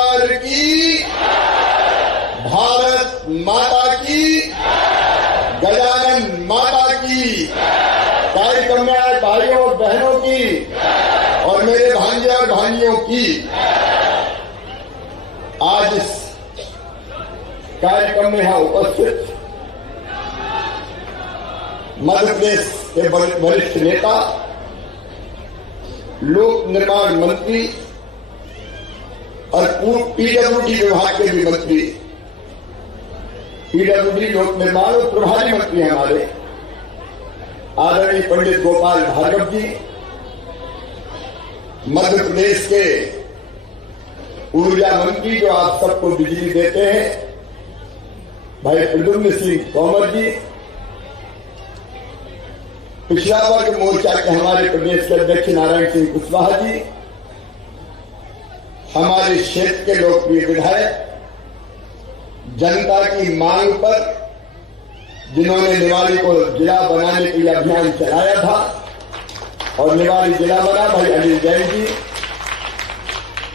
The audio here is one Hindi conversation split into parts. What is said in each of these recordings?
की, भारत माता की, गजानन माता की। कार्यक्रम में आए भाइयों और बहनों की और मेरे भांजे और भांजियों की आज इस कार्यक्रम में यहाँ उपस्थित मध्य प्रदेश के वरिष्ठ नेता, लोक निर्माण मंत्री और पूर्व पीडब्ल्यूडी विभाग के भी मंत्री, पीडब्ल्यूडी लोक निर्माण और प्रभारी मंत्री हमारे आदरणीय पंडित गोपाल भार्गव जी, मध्य प्रदेश के ऊर्जा मंत्री जो आप सबको बिजली देते हैं भाई प्रद्युम्न सिंह तोमर जी, पिछड़ा वर्ग मोर्चा के हमारे प्रदेश के अध्यक्ष नारायण सिंह कुशवाहा जी, हमारे क्षेत्र के लोकप्रिय विधायक, जनता की मांग पर जिन्होंने निवाड़ी को जिला बनाने के लिए अभियान चलाया था और निवाड़ी जिला बना भाई अनिल जैन जी,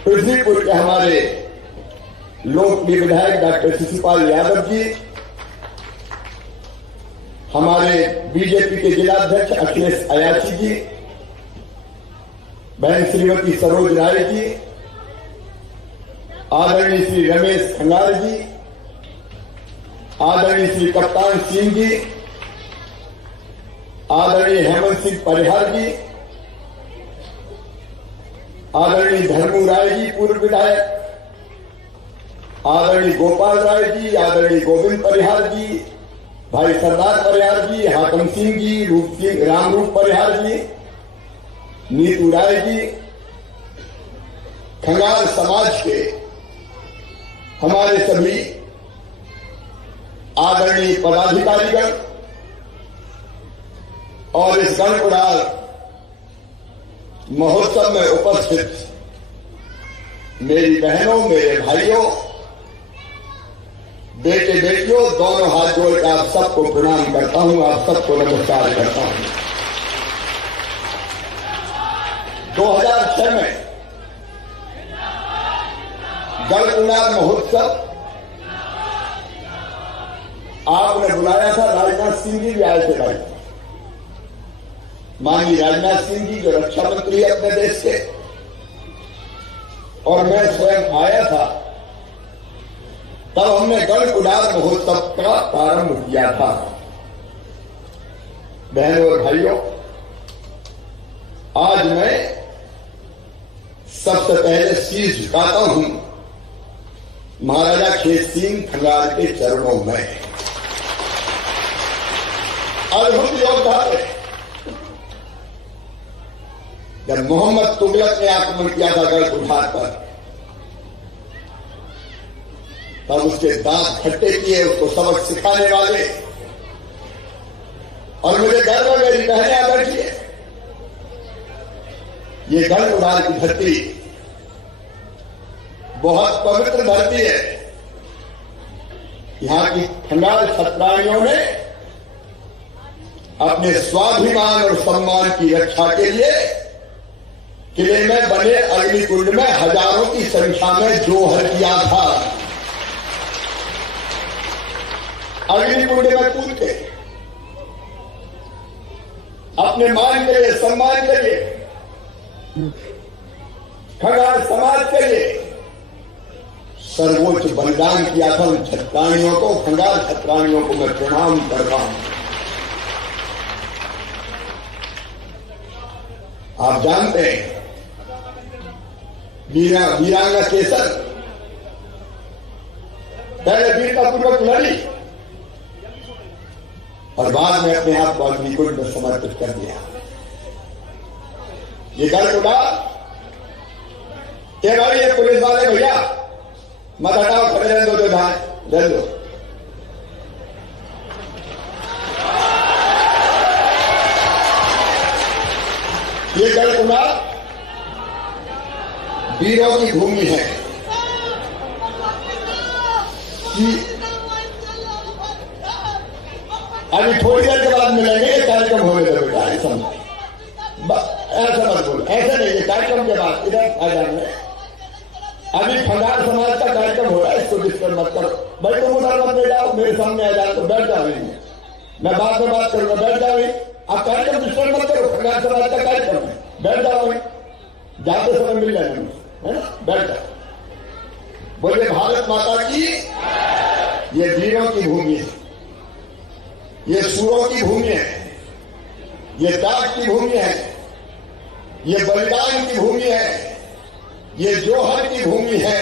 पृथ्वीपुर के हमारे लोकप्रिय विधायक डॉक्टर शिशुपाल यादव जी, हमारे बीजेपी के जिलाध्यक्ष अखिलेश अयाची जी, बहन श्रीमती सरोज राय जी, आदरणीय श्री रमेश खंगार जी, आदरणीय श्री कप्तान सिंह जी, आदरणीय हेमंत सिंह परिहार जी, आदरणीय धर्मू राय जी पूर्व विधायक, आदरणीय गोपाल राय जी, आदरणीय गोविंद परिहार जी, भाई सरदार परिहार जी, हाकम सिंह जी, रूप सिंह रामरूप परिहार जी, नीतू राय जी, खंगाल समाज के हमारे सभी आदरणीय पदाधिकारीगण और इस गणपुराल महोत्सव में उपस्थित मेरी बहनों, मेरे भाइयों, बेटे बेटियों, दोनों हाथ जोड़कर आप सबको प्रणाम करता हूं, आप सबको नमस्कार करता हूं। 2006 में गणपुराल महोत्सव आपने बुलाया था, राजनाथ सिंह जी भी आए थे भाई, माननीय राजनाथ सिंह जी जो रक्षा मंत्री है अपने देश के, और मैं स्वयं आया था। तब हमने गणपुराल महोत्सव का प्रारंभ किया था। बहनों और भाइयों, आज मैं सबसे पहले शीश झुकाता हूं महाराजा खेत सिंह खंगाल के चरणों में। अद्भुत योद्धा थे। जब मोहम्मद तुगलक ने आक्रमण किया था गढ़पुराल पर, तब उसके दांत खट्टे किए, उसको सबक सिखाने वाले, और मुझे गर्व है मेरी बहनें आ बैठी है। ये गढ़पुराल की धरती बहुत पवित्र धरती है। यहां की खंगाल छत्राणियों ने अपने स्वाभिमान और सम्मान की रक्षा के लिए किले में बने अग्निकुंड में हजारों की संख्या में जोहर किया था। अग्निकुंड में कूद के अपने मान के लिए, सम्मान के लिए, खंगाल समाज के लिए सर्वोच्च बलिदान किया था। उन छत्राणियों को, खंगाल छत्राणियों को मैं प्रणाम करता हूं। आप जानते हैं वीरांगा केसर पहले वीरतापूर्वक लड़ी और बाद में अपने आप को अग्निकुंड में समर्पित कर दिया। ये गढ़पुराल, ये पुलिस वाले भैया मत हटाओ, खड़े रहने दो, रहने दो। ये गढ़पुराल वीरों की भूमि है। अभी थोड़ी देर के बाद मिलेंगे, कार्यक्रम होने दो बेटा, ऐसा मत बोलो, ऐसा नहीं, कार्यक्रम के बाद इधर आ जाएंगे। अभी खंगार समाज का कार्यक्रम हो रहा है, इसको डिस्टर्ब मत करो। भाई तुम उधर मत ले जाओ, मेरे सामने आ जाओ तो बैठ जाओ, मैं बाद में बात करूंगा, बैठ जाओ। आप कार्यक्रम डिस्टर्ब मत करो, खंगार समाज का कार्यक्रम है, बैठ जाओ, जाते समय मिल जाएगा, है ना, बैठ जाओ। बोलिए भारत माता की। ये वीरों की भूमि है, ये सूरों की भूमि है, ये त्याग की भूमि है, ये बलिदान की भूमि है, ये जोहर की भूमि है।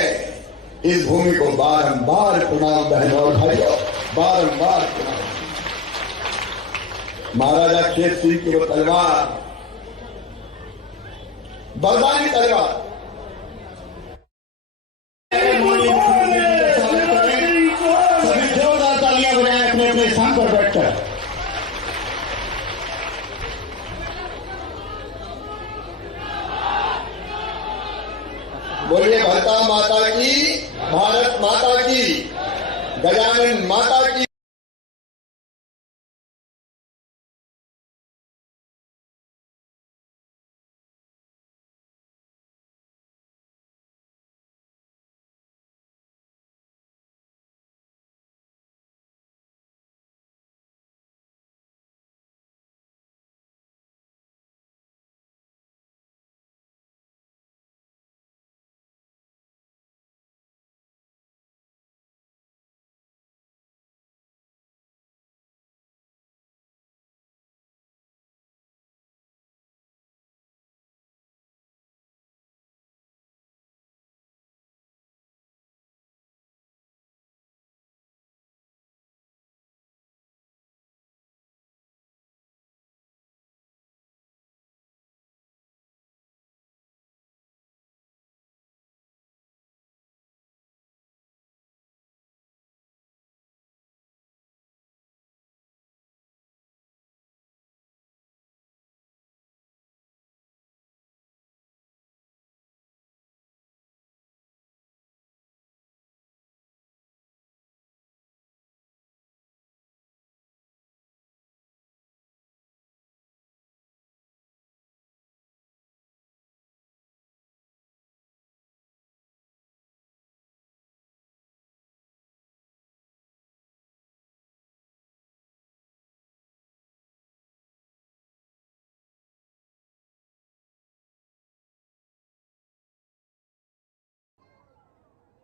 इस भूमि को बारंबार प्रणाम बहनों और भाइयों, बारंबार प्रणाम। महाराजा खेत सिंह की वो तलवार, बलवानी तलवार, सभी जोरदार तालियां बजाएं अपने अपने स्थान पर बैठकर। बोलिए भरता माता की, भारत माता की, गजानन माता की।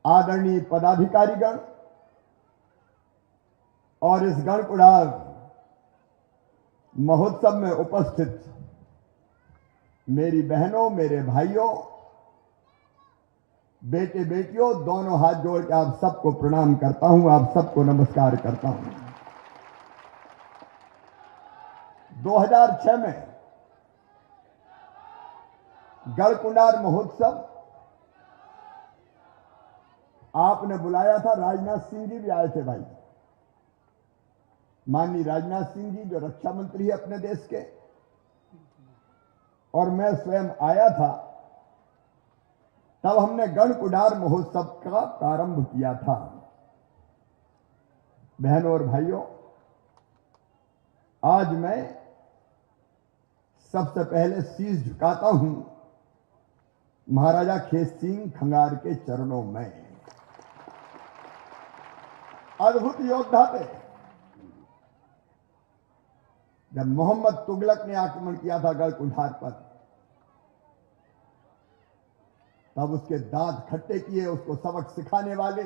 आदरणीय पदाधिकारीगण और इस गणकुड़ार महोत्सव में उपस्थित मेरी बहनों, मेरे भाइयों, बेटे बेटियों, दोनों हाथ जोड़ के आप सबको प्रणाम करता हूं, आप सबको नमस्कार करता हूं। 2006 में गणकुड़ार महोत्सव आपने बुलाया था, राजनाथ सिंह जी भी आए थे भाई, माननीय राजनाथ सिंह जी जो रक्षा मंत्री है अपने देश के, और मैं स्वयं आया था। तब हमने गणकुड़ार महोत्सव का प्रारंभ किया था। बहनों और भाइयों, आज मैं सबसे पहले शीश झुकाता हूं महाराजा खेत सिंह खंगार के चरणों में। अद्भुत योद्धा थे। जब मोहम्मद तुगलक ने आक्रमण किया था गढ़कुंठार पर, तब उसके दांत खट्टे किए, उसको सबक सिखाने वाले।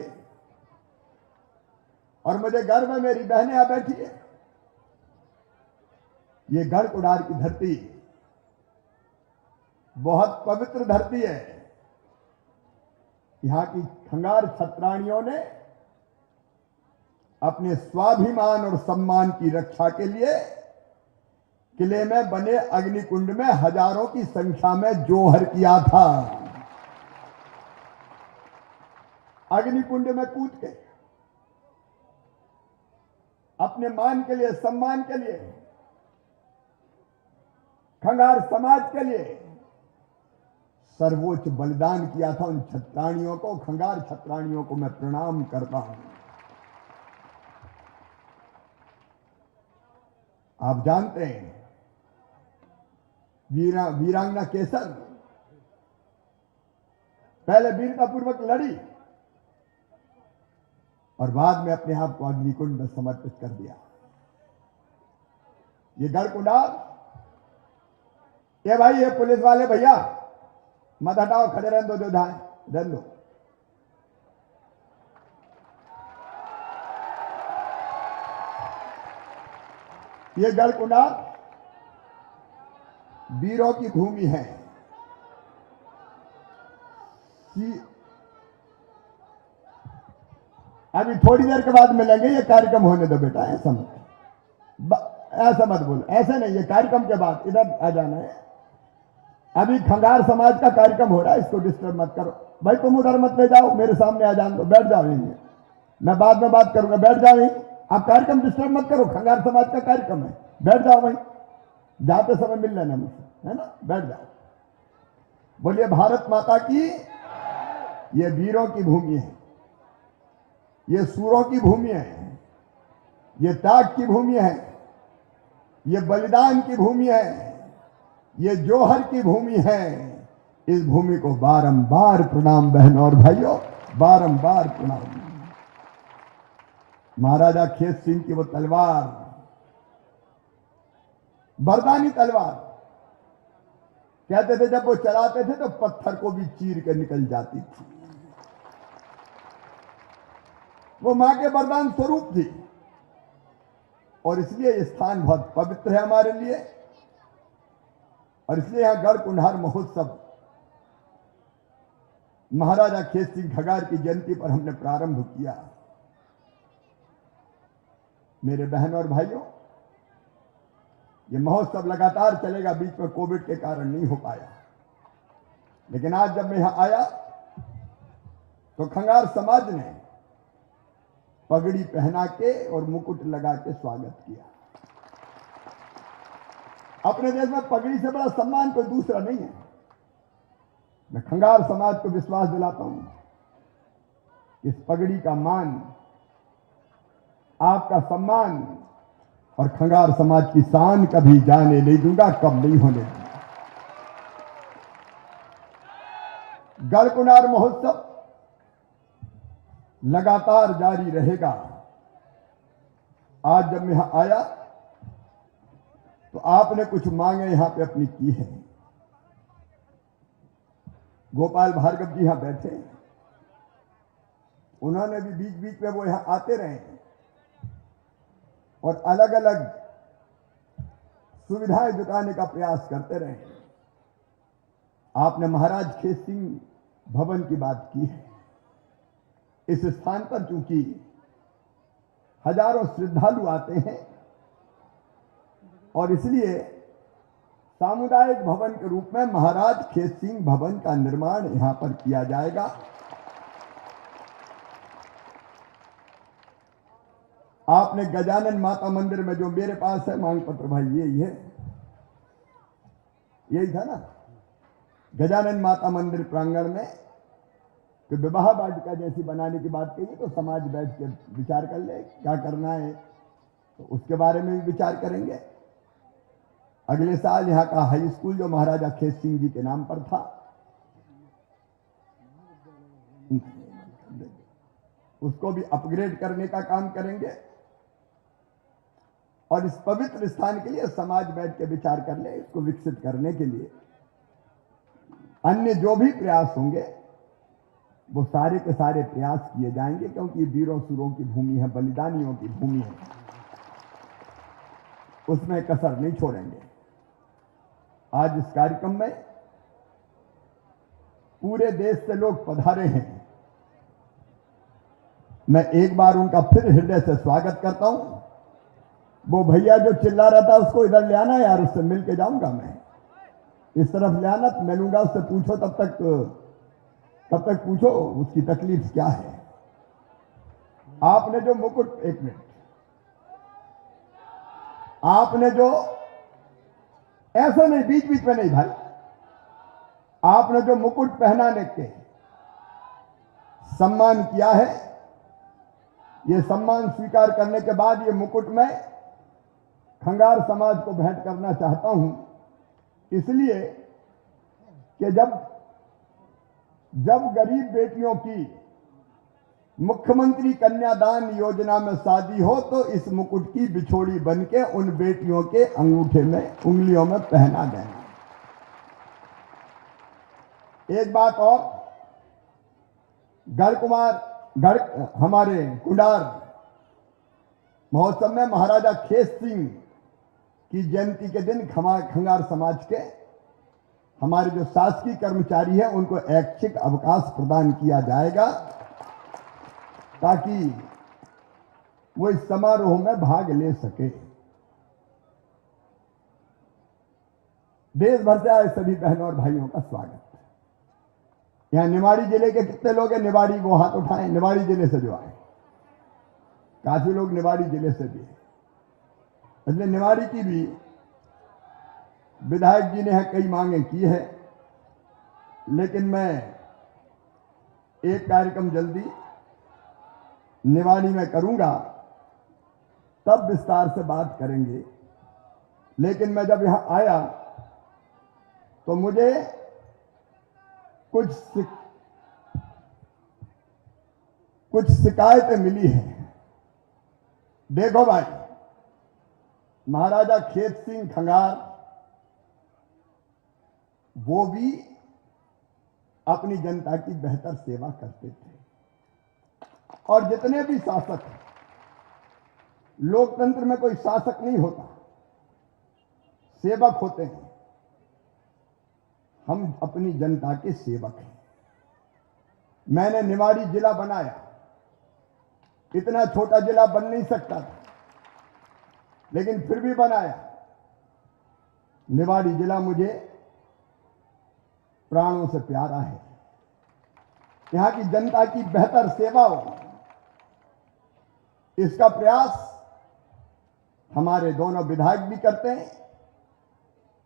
और मुझे गर्व है, मेरी बहनें यहां बैठी है, ये गढ़कुंठार की धरती बहुत पवित्र धरती है। यहां की खंगार छत्राणियों ने अपने स्वाभिमान और सम्मान की रक्षा के लिए किले में बने अग्निकुंड में हजारों की संख्या में जोहर किया था। अग्निकुंड में कूद के अपने मान के लिए, सम्मान के लिए, खंगार समाज के लिए सर्वोच्च बलिदान किया था। उन छत्राणियों को, खंगार छत्राणियों को मैं प्रणाम करता हूं। आप जानते हैं वीरांगना केसर पहले वीरतापूर्वक लड़ी और बाद में अपने आप को अग्निकुंड में समर्पित कर दिया। ये गढ़कुंडार, ये भाई, ये पुलिस वाले भैया मत हटाओ, खड़े रहने दो, जो जाए रहने दो। ये गढ़कुंडार वीरों की भूमि है। अभी थोड़ी देर के बाद मिलेंगे, ये कार्यक्रम होने दो बेटा, ऐसा मत बोलो, ऐसे नहीं, ये कार्यक्रम के बाद इधर आ जाना है। अभी खंगार समाज का कार्यक्रम हो रहा है, इसको डिस्टर्ब मत करो। भाई तुम उधर मत ले जाओ, मेरे सामने आ जान दो, बैठ जाओ यहीं, मैं बाद में बात करूंगा, बैठ जाओ यहीं। आप कार्यक्रम डिस्टर्ब मत करो, खंगार समाज का कार्यक्रम है, बैठ जाओ वहीं, जाते समय मिल लेना मुझसे, है ना, बैठ जाओ। बोलिए भारत माता की। ये वीरों की भूमि है, ये सूरों की भूमि है, ये त्याग की भूमि है, ये बलिदान की भूमि है, ये जोहर की भूमि है। इस भूमि को बारंबार प्रणाम बहनों और भाइयों, बारंबार प्रणाम। महाराजा खेत सिंह की वो तलवार, बरदानी तलवार, कहते थे जब वो चलाते थे तो पत्थर को भी चीर के निकल जाती थी। वो मां के वरदान स्वरूप थी और इसलिए ये स्थान बहुत पवित्र है हमारे लिए। और इसलिए यहां गढ़कुंडार महोत्सव महाराजा खेत सिंह खगार की जयंती पर हमने प्रारंभ किया। मेरे बहनों और भाइयों, ये महोत्सव लगातार चलेगा, बीच में कोविड के कारण नहीं हो पाया, लेकिन आज जब मैं यहां आया तो खंगार समाज ने पगड़ी पहना के और मुकुट लगा के स्वागत किया। अपने देश में पगड़ी से बड़ा सम्मान कोई दूसरा नहीं है। मैं खंगार समाज को विश्वास दिलाता हूं, इस पगड़ी का मान, आपका सम्मान और खंगार समाज की शान कभी जाने नहीं दूंगा, कब नहीं होने दूंगा। गढ़कुंडार महोत्सव लगातार जारी रहेगा। आज जब मैं यहां आया तो आपने कुछ मांगे यहां पे अपनी की है। गोपाल भार्गव जी यहां बैठे, उन्होंने भी बीच बीच में वो यहां आते रहे और अलग अलग सुविधाएं जुटाने का प्रयास करते रहे। आपने महाराज खेत सिंह भवन की बात की है। इस स्थान पर चूंकि हजारों श्रद्धालु आते हैं और इसलिए सामुदायिक भवन के रूप में महाराज खेत सिंह भवन का निर्माण यहां पर किया जाएगा। आपने गजानन माता मंदिर में, जो मेरे पास है मांग पत्र भाई, यही था ना, गजानन माता मंदिर प्रांगण में कि विवाह वाटिका जैसी बनाने की बात कही तो समाज बैठ के विचार कर ले क्या करना है, तो उसके बारे में भी विचार करेंगे। अगले साल यहाँ का हाई स्कूल जो महाराजा खेत सिंह जी के नाम पर था, उसको भी अपग्रेड करने का काम करेंगे और इस पवित्र स्थान के लिए समाज बैठ के विचार कर ले, इसको विकसित करने के लिए अन्य जो भी प्रयास होंगे वो सारे के सारे प्रयास किए जाएंगे, क्योंकि वीरों सूरों की भूमि है, बलिदानियों की भूमि है, उसमें कसर नहीं छोड़ेंगे। आज इस कार्यक्रम में पूरे देश से लोग पधारे हैं। मैं एक बार उनका फिर हृदय से स्वागत करता हूं। वो भैया जो चिल्ला रहा था उसको इधर ले आना यार, उससे मिल के जाऊंगा मैं, इस तरफ ले आना, तो मिलूंगा उससे, पूछो तब तक पूछो उसकी तकलीफ क्या है। आपने जो मुकुट, एक मिनट, आपने जो, ऐसा नहीं, बीच बीच में नहीं भाई, आपने जो मुकुट पहनाने के सम्मान किया है, ये सम्मान स्वीकार करने के बाद ये मुकुट मैं खंगार समाज को भेंट करना चाहता हूं, इसलिए कि जब जब गरीब बेटियों की मुख्यमंत्री कन्यादान योजना में शादी हो तो इस मुकुट की बिछोड़ी बनके उन बेटियों के अंगूठे में, उंगलियों में पहना देना। एक बात और, हमारे कुंडार महोत्सव में महाराजा खेत सिंह की जयंती के दिन खंगार समाज के हमारे जो शासकीय कर्मचारी हैं उनको ऐच्छिक अवकाश प्रदान किया जाएगा ताकि वो इस समारोह में भाग ले सके। देश भर से आए सभी बहनों और भाइयों का स्वागत। यहां निवाड़ी जिले के कितने लोग हैं? निवाड़ी, वो हाथ उठाएं। निवाड़ी जिले से जो आए, काफी लोग निवाड़ी जिले से भी हैं। इसलिए निवाड़ी की भी विधायक जी ने कई मांगे की है, लेकिन मैं एक कार्यक्रम जल्दी निवाड़ी में करूंगा, तब विस्तार से बात करेंगे। लेकिन मैं जब यहां आया तो मुझे कुछ शिकायतें मिली हैं। देखो भाई, महाराजा खेत सिंह खंगार वो भी अपनी जनता की बेहतर सेवा करते थे, और जितने भी शासक हैं, लोकतंत्र में कोई शासक नहीं होता, सेवक होते हैं। हम अपनी जनता के सेवक हैं। मैंने निवाड़ी जिला बनाया, इतना छोटा जिला बन नहीं सकता था, लेकिन फिर भी बनाया। निवाड़ी जिला मुझे प्राणों से प्यारा है। यहां की जनता की बेहतर सेवा हो, इसका प्रयास हमारे दोनों विधायक भी करते हैं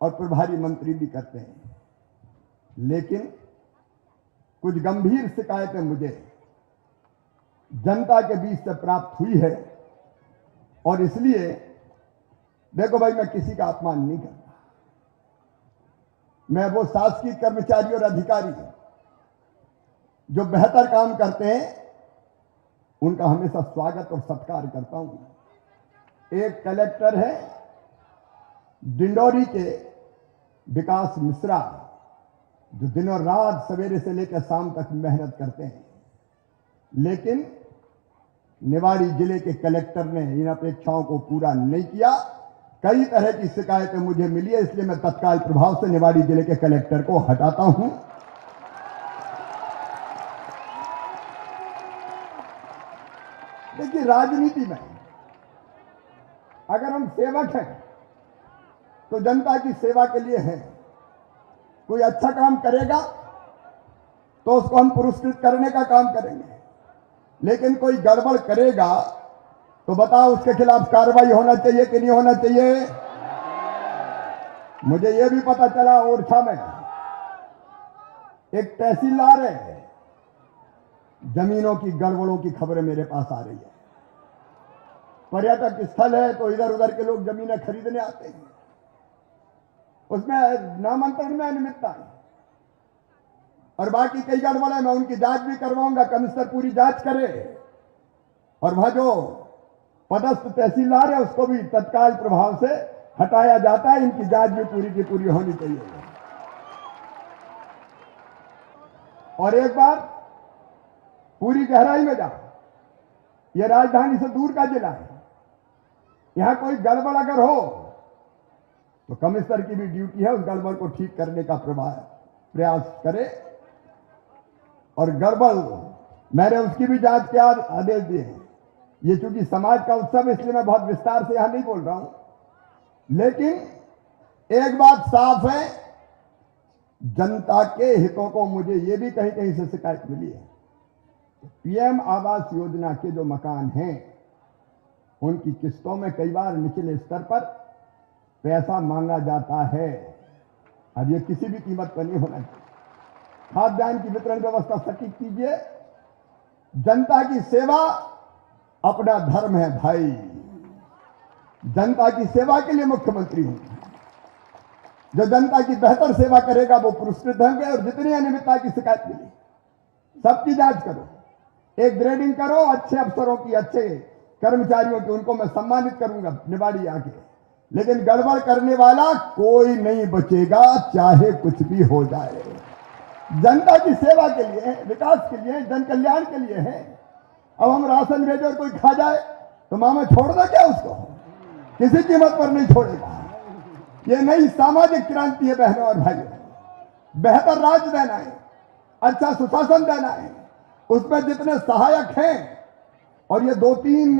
और प्रभारी मंत्री भी करते हैं। लेकिन कुछ गंभीर शिकायतें मुझे जनता के बीच से प्राप्त हुई है, और इसलिए देखो भाई, मैं किसी का अपमान नहीं करता। मैं वो शासकीय कर्मचारी और अधिकारी जो बेहतर काम करते हैं उनका हमेशा स्वागत और सत्कार करता हूं। एक कलेक्टर है डिंडोरी के, विकास मिश्रा, जो दिनों रात सवेरे से लेकर शाम तक मेहनत करते हैं, लेकिन निवाड़ी जिले के कलेक्टर ने इन अपेक्षाओं को पूरा नहीं किया। कई तरह की शिकायतें मुझे मिली है, इसलिए मैं तत्काल प्रभाव से निवाड़ी जिले के कलेक्टर को हटाता हूं। देखिए, राजनीति में अगर हम सेवक हैं तो जनता की सेवा के लिए हैं। कोई अच्छा काम करेगा तो उसको हम पुरस्कृत करने का काम करेंगे, लेकिन कोई गड़बड़ करेगा तो बताओ उसके खिलाफ कार्रवाई होना चाहिए कि नहीं होना चाहिए? मुझे यह भी पता चला ओरछा में एक तहसीलदार है, जमीनों की गड़बड़ों की खबरें मेरे पास आ रही है। पर्यटक स्थल है तो इधर उधर के लोग जमीनें खरीदने आते हैं, उसमें नामांतरण में अनियमितता है और बाकी कई गड़बड़ है। मैं उनकी जांच भी करवाऊंगा, कमिश्नर पूरी जांच करे, और वहां जो पदस्थ तहसीलदार है उसको भी तत्काल प्रभाव से हटाया जाता है। इनकी जांच भी पूरी की पूरी होनी चाहिए। और एक बार पूरी गहराई में जाओ, यह राजधानी से दूर का जिला है, यहां कोई गड़बड़ अगर हो तो कमिश्नर की भी ड्यूटी है उस गड़बड़ को ठीक करने का प्रयास करे, और गड़बड़ मैंने उसकी भी जांच के आदेश दिए हैं। ये चूंकि समाज का उत्सव है इसलिए मैं बहुत विस्तार से यहां नहीं बोल रहा हूं, लेकिन एक बात साफ है, जनता के हितों को मुझे ये भी कहीं कहीं से शिकायत मिली है। पीएम आवास योजना के जो मकान हैं उनकी किस्तों में कई बार निचले स्तर पर पैसा मांगा जाता है। अब ये किसी भी कीमत पर नहीं होना चाहिए। खाद्यान्न की वितरण व्यवस्था सटीक कीजिए। जनता की सेवा अपना धर्म है भाई, जनता की सेवा के लिए मुख्यमंत्री हूं। जो जनता की बेहतर सेवा करेगा वो पुरस्कृत होंगे। और जितनी अनियमितता की शिकायत मिली सबकी जांच करो, एक ग्रेडिंग करो, अच्छे अफसरों की, अच्छे कर्मचारियों की, उनको मैं सम्मानित करूंगा निवाड़ी आके। लेकिन गड़बड़ करने वाला कोई नहीं बचेगा, चाहे कुछ भी हो जाए। जनता की सेवा के लिए, विकास के लिए, जन कल्याण के लिए है। अब हम राशन भेजे और कोई खा जाए तो मामा छोड़ दो क्या उसको? किसी कीमत पर नहीं छोड़ेगा। ये नई सामाजिक क्रांति है बहनों और भाइयों। बेहतर राज्य देना है, अच्छा सुशासन देना है, उसमें जितने सहायक हैं, और ये 2-3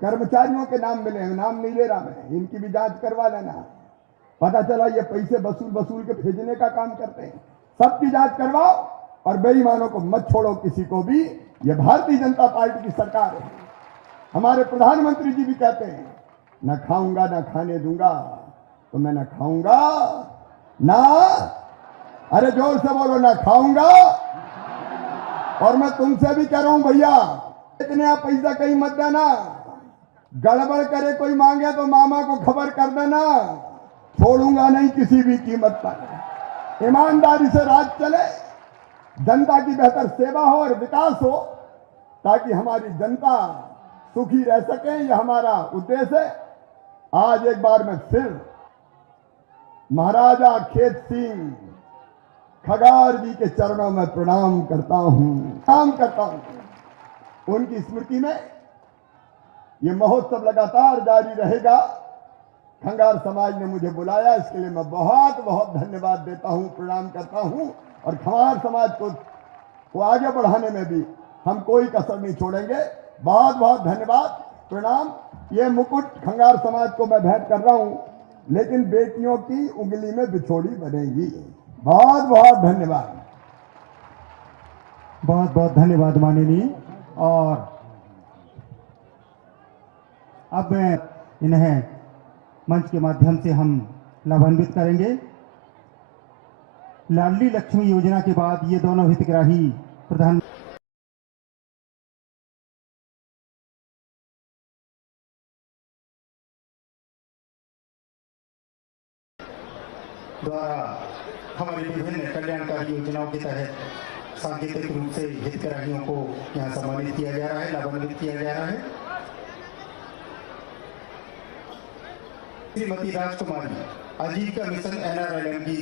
कर्मचारियों के नाम मिले हैं, नाम नहीं ले रहा मैं, इनकी भी जांच करवा लेना। पता चला ये पैसे वसूल के भेजने का काम करते हैं। सबकी जांच करवाओ और बेईमानों को मत छोड़ो किसी को भी। ये भारतीय जनता पार्टी की सरकार है। हमारे प्रधानमंत्री जी भी कहते हैं, न खाऊंगा न खाने दूंगा, तो मैं न खाऊंगा ना, अरे जोर से बोलो, ना खाऊंगा। और मैं तुमसे भी कह रहा हूं भैया, इतने पैसा कहीं मत देना। गड़बड़ करे कोई मांगे तो मामा को खबर कर देना, छोड़ूंगा नहीं किसी भी कीमत पर। ईमानदारी से राज चले, जनता की बेहतर सेवा हो और विकास हो, ताकि हमारी जनता सुखी रह सके, यह हमारा उद्देश्य है। आज एक बार मैं फिर महाराजा खेत सिंह खगार जी के चरणों में प्रणाम करता हूं। उनकी स्मृति में यह महोत्सव लगातार जारी रहेगा। खंगार समाज ने मुझे बुलाया, इसके लिए मैं बहुत बहुत धन्यवाद देता हूं, प्रणाम करता हूं। और खंगार समाज को आगे बढ़ाने में भी हम कोई कसर नहीं छोड़ेंगे। बहुत बहुत धन्यवाद, प्रणाम। ये मुकुट खंगार समाज को मैं भेंट कर रहा हूं, लेकिन बेटियों की उंगली में बिछोड़ी बनेगी। बहुत बहुत धन्यवाद। बहुत बहुत धन्यवाद माननीय। और अब इन्हें मंच के माध्यम से हम लाभान्वित करेंगे। लाडली लक्ष्मी योजना के बाद ये दोनों हितग्राही प्रधान द्वारा हमारी विभिन्न कल्याणकारी योजनाओं के तहत सांकेतिक रूप से हितग्राहियों को यहाँ सम्मानित किया जा रहा है, लाभान्वित किया जा रहा है। श्रीमती राजकुमारी आजीविका मिशन NRLM की